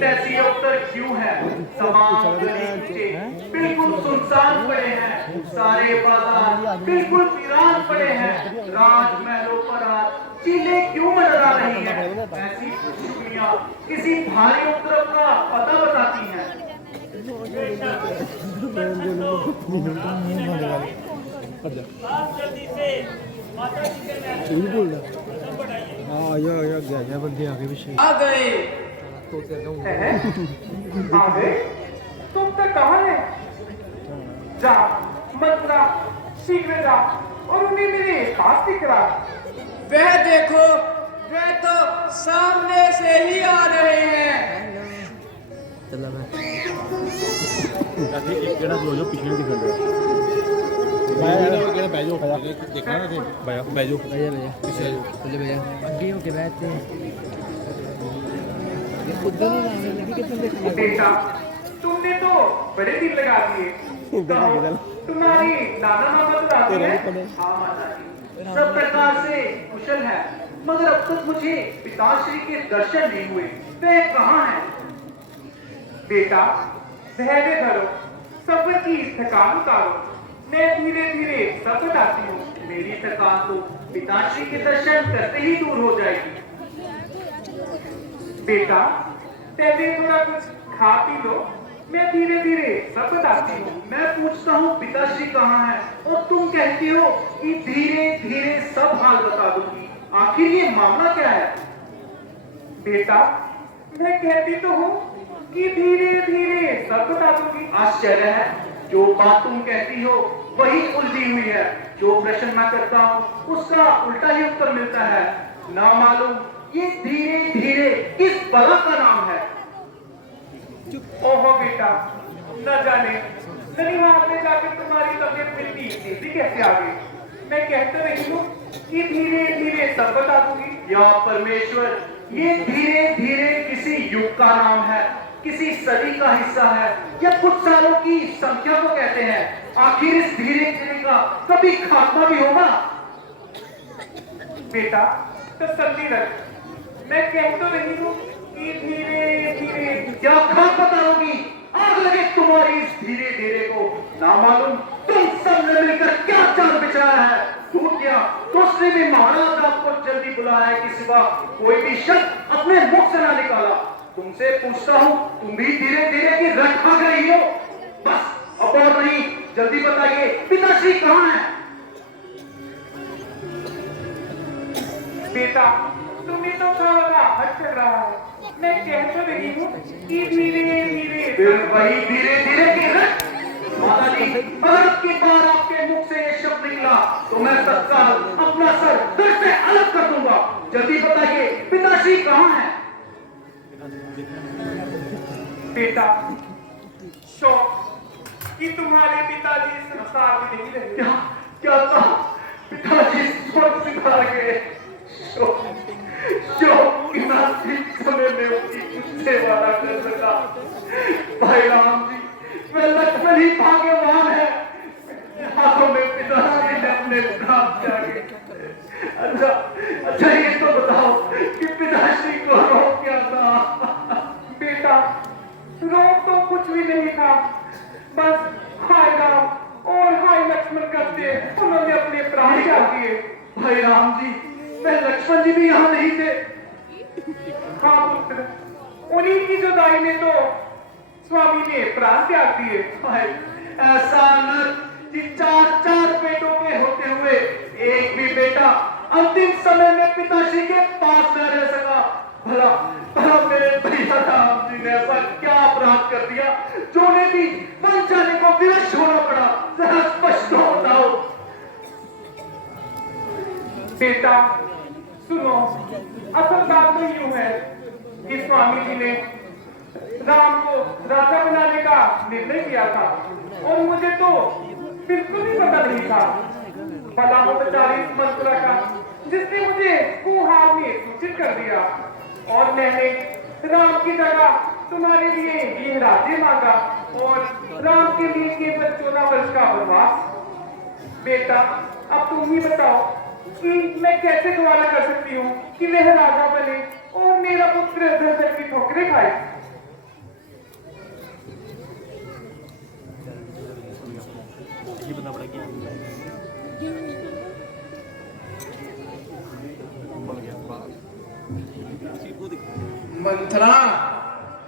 तैसी उत्तर क्यों है? तमाम गली कूचे बिल्कुल सुनसान पड़े हैं, सारे बाजार बिल्कुल वीरान पड़े हैं, राजमहलों पर आज चीलें क्यों मंडरा रही हैं? ऐसी खुशबुयां किसी भारी उपद्रव का पता बताती हैं। बंदे आगे पीछे आ गए। आ गए? तुम तक कहाँ है? जा मथुरा शीघ्र जा और उन्हें मेरे पास दिखला। वह देखो, वह तो सामने से ही आ रहे हैं। बेटा तुमने तो बड़े दिन लगा दिए। तुम्हारी नाना मामा तो आते हैं? हाँ माता जी, सब प्रकार से कुशल है, मगर अब तक मुझे पिताश्री के दर्शन नहीं हुए। वे कहाँ हैं? बेटा धैर्य धरो, सफर की थकान उतारो, मैं धीरे धीरे सब बताती हूँ। मेरी थकान तो पिताश्री के दर्शन करते ही दूर हो जाएगी। बेटा पहले थोड़ा कुछ खा पी लो, मैं धीरे धीरे सब बताती हूँ। मैं पूछता हूँ पिताश्री कहाँ है और तुम कहती हो कि धीरे धीरे सब हाल बता दूंगी। आखिर ये मामला क्या है? बेटा मैं कहती तो हूँ कि धीरे धीरे सब बता दूंगी। आश्चर्य है, जो बात तुम कहती हो वही उलझी हुई है। जो प्रश्न मैं करता हूँ उसका उल्टा ही उत्तर मिलता है। ना मालूम ये धीरे धीरे किस बला का नाम है। ओहो बेटा, न जाने शनिवार में जाकर तुम्हारी तबीयत मिलती तेजी कैसे आ गई। मैं कहते रही हूँ कि धीरे धीरे सब बता दूंगी। या परमेश्वर, ये धीरे धीरे किसी युग का नाम है, किसी सदी का हिस्सा है, या कुछ सालों की संख्या को कहते हैं। आखिर इस धीरे धीरे का कभी खात्मा भी होगा। बेटा तसल्ली रख, मैं कह तो रही हूँ कि धीरे धीरे क्या खाक बताओगी। आग लगे तुम्हारी इस धीरे धीरे को। ना मालूम तुम सब ने मिलकर क्या चाल बिछाया है। तू क्या दूसरे में महाराज आपको जल्दी बुलाया है कि सिवा कोई भी शब्द अपने मुख से ना निकाला। तुमसे पूछता हूँ, तुम भी धीरे धीरे की रट खा रही हो। बस अब और नहीं, जल्दी बताइए पिताश्री कहाँ है? बेटा तुम्हें तो थोड़ा हट कर रहा है। मैं कह तो रही हूँ कि धीरे धीरे वही धीरे धीरे की रट। माता जी, अगर अब की बार आपके मुख से ये शब्द निकला तो मैं तत्काल अपना सर फिर से अलग कर दूंगा। जल्दी बताइए पिताश्री कहाँ है? बेटा शौक कि तुम्हारे पिताजी संसार में नहीं रहे। क्या क्या कहा? पिताजी स्वर्ग सिधार गए। शौक की नासिक समय में उनकी कुछ सेवा न कर सका। भाई राम जी, मैं लक्ष्मण ही भाग्यवान है, हाथों में पिताश्री ने अपने प्राप्त किया। अच्छा ये तो बताओ कि पिताश्री को रोग क्या था? बेटा रोग तो कुछ भी नहीं था, बस हाय राम और हाय लक्ष्मण करते उन्होंने अपने प्राण त्याग दिए। भाई राम जी, मैं लक्ष्मण जी भी यहाँ नहीं थे। हाँ पुत्र, उन्हीं की जुदाई में तो स्वामी ने प्राण त्याग दिए। भाई ऐसा न कि चार चार बेटों के होते हुए एक भी बेटा अंतिम समय में पिताश्री के पास न रह सका। भला भला मेरे भैया राम जी ने ऐसा क्या अपराध कर दिया जो उन्हें भी बन जाने को विवश होना पड़ा? जरा स्पष्ट बताओ। बेटा सुनो, असल बात तो यूं है कि स्वामी जी ने राम को राजा बनाने का निर्णय किया था और मुझे तो बिल्कुल भी पता नहीं था। भला वो बेचारी मंत्रा का जिसने मुझे कुहार में सूचित कर दिया और मैंने राम की जगह तुम्हारे लिए ये राज्य मांगा और राम के लिए केवल 14 वर्ष का वनवास। बेटा अब तुम ही बताओ कि मैं कैसे दोबारा कर सकती हूँ कि वह राजा बने और मेरा पुत्र धरधर की ठोकरें खाए। मंथरा,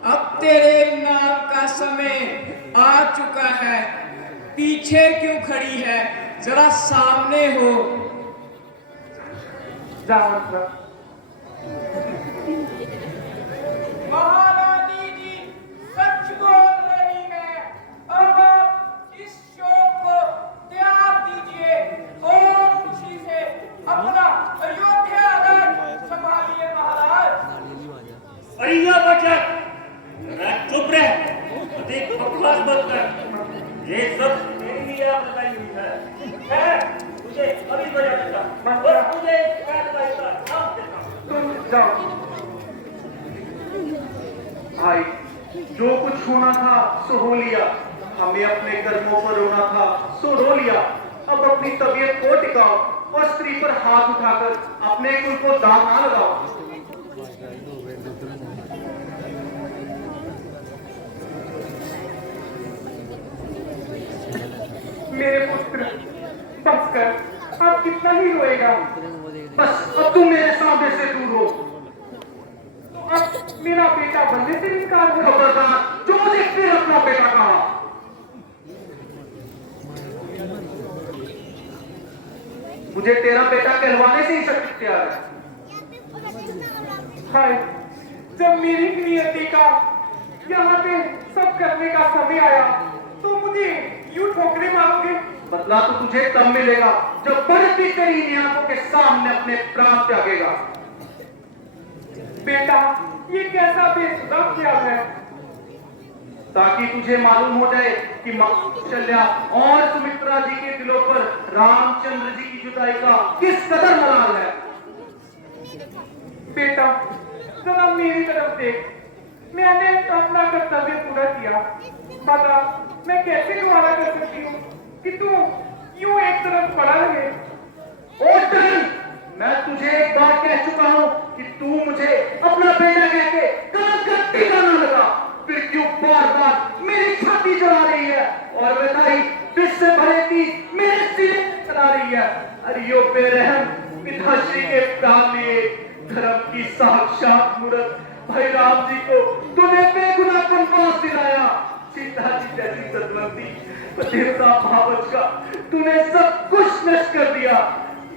अब तेरे नाम का समय आ चुका है। पीछे क्यों खड़ी है, जरा सामने हो। जा मंथरा। महारानी जी सच बोल रही है। अब आप इस शोक को त्याग दीजिए और खुशी से अपना अयोध्या राज्य संभालिए महाराज। अय्या बचत, चुप रह, अधिक बकवास मत कर। ये सब मेरे लिए आप बताई हुई है। तुझे अभी बजा देता और मुझे नाम देता। तुम जाओ भाई, जो कुछ होना था सो हो लिया। हमें अपने कर्मों पर रोना था सो रो लिया। अब अपनी तबीयत को टिकाओ और स्त्री पर हाथ उठाकर अपने कुल को दाग ना लगाओ। मेरे पुत्र, बस कर, अब कितना ही रोएगा। बस अब तुम मेरे सामने से दूर हो। तो अब मेरा बेटा बनने से इनकार हो। खबरदार, जो मुझे फिर अपना बेटा कहा। मुझे तेरा बेटा कहलवाने से ही शक्ति तैयार है। हाय, जब मेरी नियति का यहाँ पे सब करने का समय आया तो मुझे यूं ठोकरे मारोगे। बदला तो तुझे तब मिलेगा जब बढ़ती तेरी इन आंखों के सामने अपने प्राण त्यागेगा। बेटा, ये कैसा बेसुरा ख्याल है? ताकि तुझे मालूम हो जाए कि मां कौशल्या और सुमित्रा जी के दिलों पर रामचंद्र जी की जुदाई का किस कदर मलाल है। बेटा, जरा मेरी तरफ देख। मैंने अपना कर्तव्य पूरा किया। बता, मैं कैसे निवारा कर सकती हूँ कि तू यूं एक तरफ पड़ा रहे। मैं तुझे एक बार कह चुका हूँ कि तू मुझे अपना बेटा कह के कदम का टीका न लगा। फिर क्यों बार बार मेरी छाती जला रही है और बताई विष से भरे थी मेरे सिर चला रही है। अरे यो बेरहम पिताश्री के प्राण लिए धर्म की साक्षात मूर्त भाई राम जी को तूने बेगुनाह वनवास दिलाया। सीता जी जैसी सदवंती देवता भावच का तूने सब कुछ नष्ट कर दिया।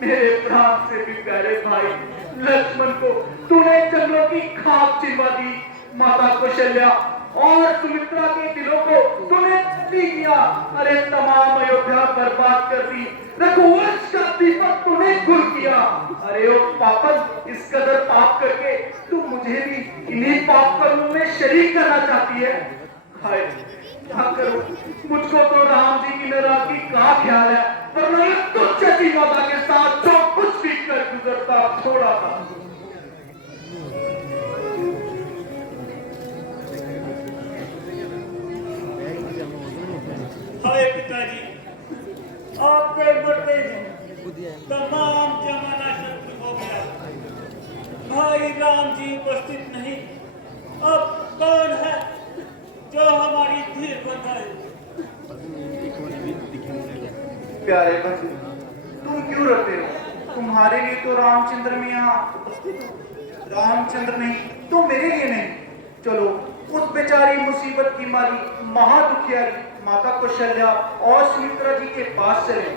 मेरे प्राण से भी प्यारे भाई लक्ष्मण को तूने जंगलों की खाक चिनवा दी। माता कौशल्या और सुमित्रा के दिलों को तूने छती किया। अरे तमाम अयोध्या बर्बाद कर दी। रघुवंश का दीपक तूने गुल किया। अरे ओ पापन, इस कदर पाप करके तू मुझे भी इन्हीं पाप कर्मों में शरीक करना चाहती है। हाय, क्या करूं? मुझको तो राम जी की नाराजगी का ख्याल है, पर मैं तुझ जैसी माता के साथ जो कुछ भी कर गुजरता थोड़ा था। हाय पिताजी, आपके मरते तमाम जमाना शत्रु हो गया। भाई राम जी उपस्थित नहीं, अब कौन है जो हमारी धीर बंधाए? प्यारे बच्चे, तुम क्यों रोते हो? तुम्हारे लिए तो रामचंद्र में यहाँ रामचंद्र नहीं तो मेरे लिए नहीं। चलो उस बेचारी मुसीबत की मारी महादुखियारी माता कौशल्या और सुमित्रा जी के पास चले।